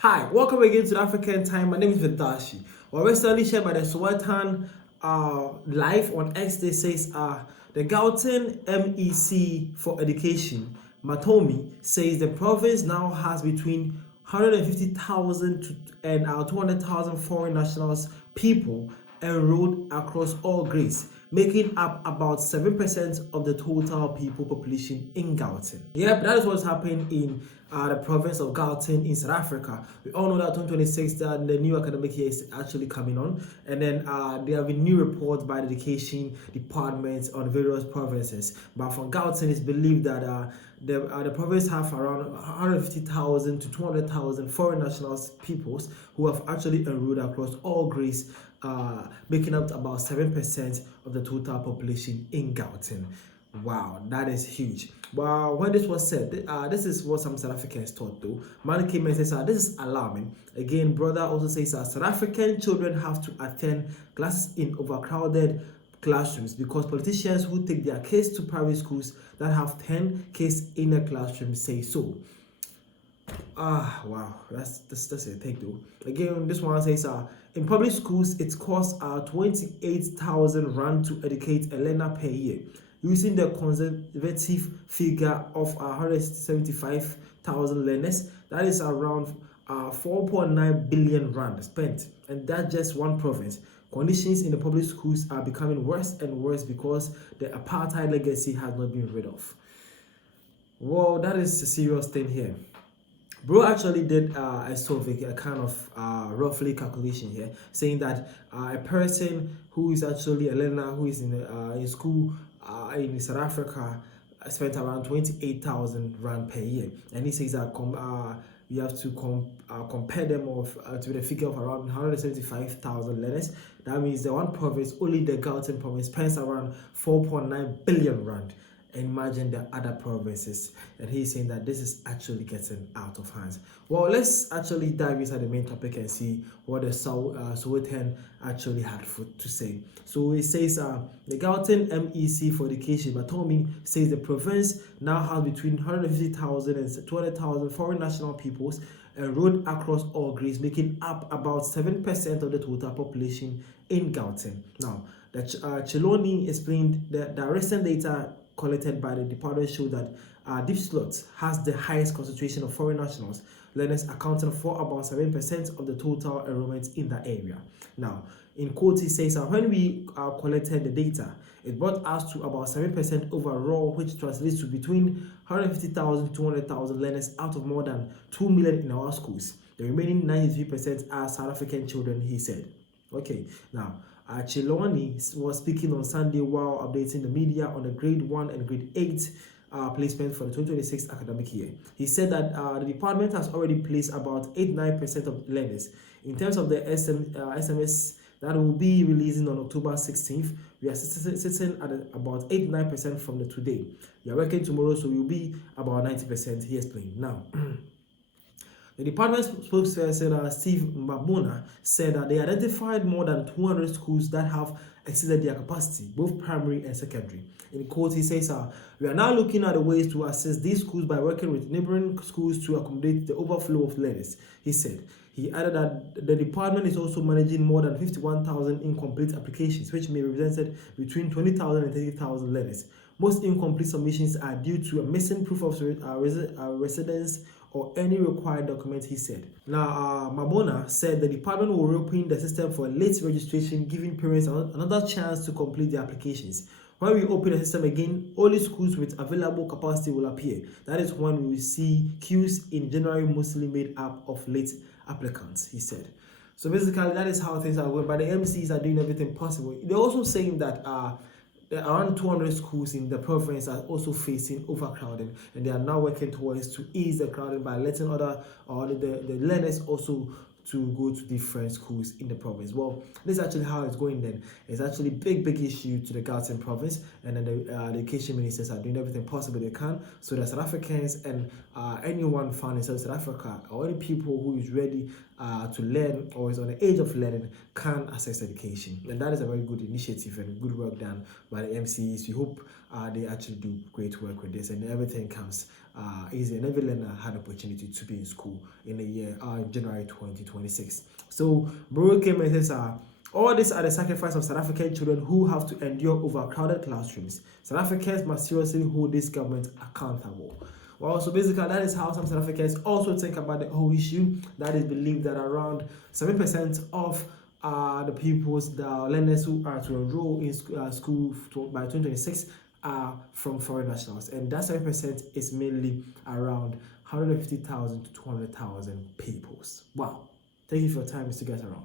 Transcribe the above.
Hi, welcome again to the African Time. My name is Vidashi. Well, recently shared by the Swatan live on X, they says the Gauteng MEC for Education, Matomi, says the province now has between 150,000 and 200,000 foreign nationals people enrolled across all grades, making up about 7% of the total people population in Gauteng. Yep, that is what's happening in the province of Gauteng in South Africa. We all know that 2026, that the new academic year is actually coming on, and then there have been new reports by the education departments on various provinces. But from Gauteng, it's believed that the province have around 150,000 to 200,000 foreign nationals peoples who have actually enrolled across all grades, making up about 7% of the total population in Gauteng. Wow, that is huge. Well, when this was said, this is what some South Africans thought though. Man came and says, this is alarming. Again, brother also says South African children have to attend classes in overcrowded classrooms because politicians who take their kids to private schools that have 10 kids in a classroom say so. Wow, that's a take though. Again, this one says in public schools it costs 28,000 rand to educate a learner per year, using the conservative figure of 175,000 learners. That is around 4.9 billion rand spent, and that's just one province. Conditions in the public schools are becoming worse and worse because the apartheid legacy has not been rid of. Well, that is a serious thing here. Bro actually did a survey, a kind of roughly calculation here, saying that a person who is actually a learner who is in school in South Africa spent around 28,000 rand per year, and he says that you have to compare them to the figure of around 175,000 learners. That means the one province, only the Gauteng province, spends around 4.9 billion rand. Imagine the other provinces, and he's saying that this is actually getting out of hands. Well, let's actually dive into the main topic and see what the Sowetan actually had to say. So it says the Gauteng MEC for Education, Matomi, says the province now has between 150,000 and 200,000 foreign national peoples enrolled across all grades, making up about 7% of the total population in Gauteng. Now, the Chiloni explained that the recent data collected by the department show that Deep Slot has the highest concentration of foreign nationals learners, accounting for about 7% of the total enrollment in that area. Now, in quote, he says when we collected the data, it brought us to about 7% overall, which translates to between 150,000 to 200,000 learners out of more than 2 million in our schools. The remaining 93% are South African children, he said. Okay, now Chiloni was speaking on Sunday while updating the media on the grade 1 and grade 8 placement for the 2026 academic year. He said that the department has already placed about 8-9% of learners. In terms of the SMS that will be releasing on October 16th, we are sitting at about 8-9% from the today. We are working tomorrow, so we'll be about 90%, he explained. Now, the department spokesperson Steve Mbabona said that they identified more than 200 schools that have exceeded their capacity, both primary and secondary. In quote, he says, we are now looking at the ways to assess these schools by working with neighboring schools to accommodate the overflow of learners, he said. He added that the department is also managing more than 51,000 incomplete applications, which may represent between 20,000 and 30,000 learners. Most incomplete submissions are due to a missing proof of residence or any required document, he said. Now, Mabona said the department will reopen the system for late registration, giving parents another chance to complete their applications. When we open the system again, only schools with available capacity will appear. That is when we will see queues in January, mostly made up of late applicants, he said. So basically, that is how things are going. But the MCs are doing everything possible. They're also saying that around 200 schools in the province are also facing overcrowding, and they are now working towards to ease the crowding by letting the learners also to go to different schools in the province. Well, this is actually how it's going then. It's actually big issue to the Gauteng province, and then the education ministers are doing everything possible they can so that South Africans and anyone found in South Africa or any people who is ready to learn or is on the age of learning can access education. And that is a very good initiative and good work done by the MCs. We hope they actually do great work with this, and everything comes easy, and every learner had opportunity to be in school in the year January 2026. So Bro came and says, all these are the sacrifice of South African children who have to endure overcrowded classrooms. South Africans must seriously hold this government accountable. Well, so basically, that is how some South Africans also think about the whole issue. That is believed that around 7% of the pupils, the learners who are to enroll in school by 2026 are from foreign nationals, and that 7% is mainly around 150,000 to 200,000 pupils. Wow. Thank you for your time. See you guys around.